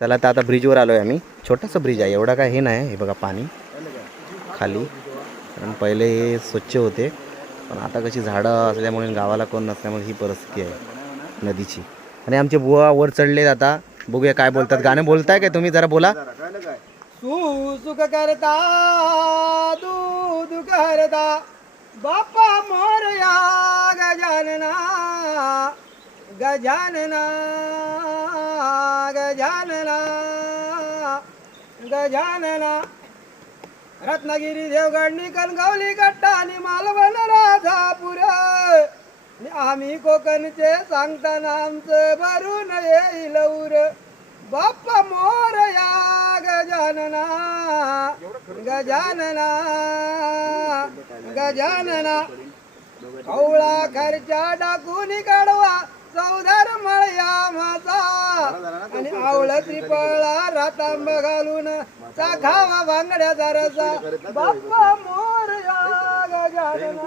चला तर आता ब्रिजवर आलो आहे आम्ही. छोटंसं ब्रिज आहे, एवढा काय हे नाही. हे बघा पाणी खाली, कारण पहिले हे स्वच्छ होते, पण आता कशी झाडं असल्यामुळे गावाला कोण नसल्यामुळे ही परिस्थिती आहे नदीची. आणि आमचे बुवा वर चढलेत आता, बघूया काय बोलतात. गाणं बोलताय काय तुम्ही? जरा बोला. सुख करता दूध करता बाप्पा मोरया गजानना गजानना गजानना गजानना. रत्नागिरी देवगड कणगवली कट्टानी मालवण राजापूर आम्ही कोकणचे सांगताना आमचं भरून येईल उर. बाप्पा मोरया गजानना गजानना गजानना. कवळा खर्चा डाकून काढवा चौदार मळया माझा आणि आवळ त्रिपळा रातांब घालून चाखावा बांगड्याचा रसा. बाप्पा मोरया गजानना.